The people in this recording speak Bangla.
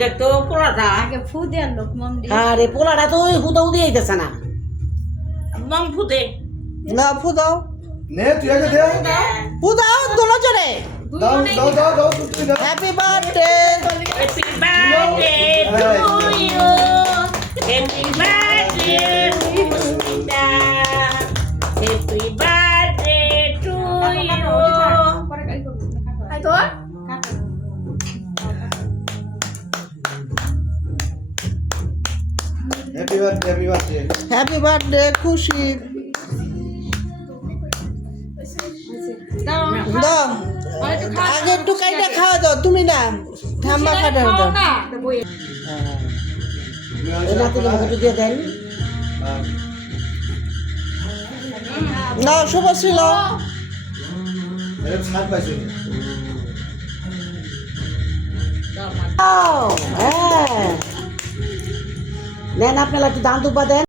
দেখতো পোলাটা আগে ফু দেন লোক মম দি আরে পোলাটা তো ওই হুদাউ দিয়ে আইতেছে না মম ফুদে না ফু দাও নে তুই আগে দে ফু দাও দুনো জনে দাও দাও দাও দাও তুই দাও happy birthday happy birthday to you happy birthday Sushmita happy birthday to you আই তো happy birthday happy birthday happy birthday খুশি দাও দাও আগে একটু কাইটা খাওয়া দাও তুমি না ঠাম্মা খাটা দাও না এই নাতিকে একটু দিয়ে দেন না শুভ ছিল এর ছাড় পাইছো হ্যাঁ নেন আপনারা একটু দান দুপা দেন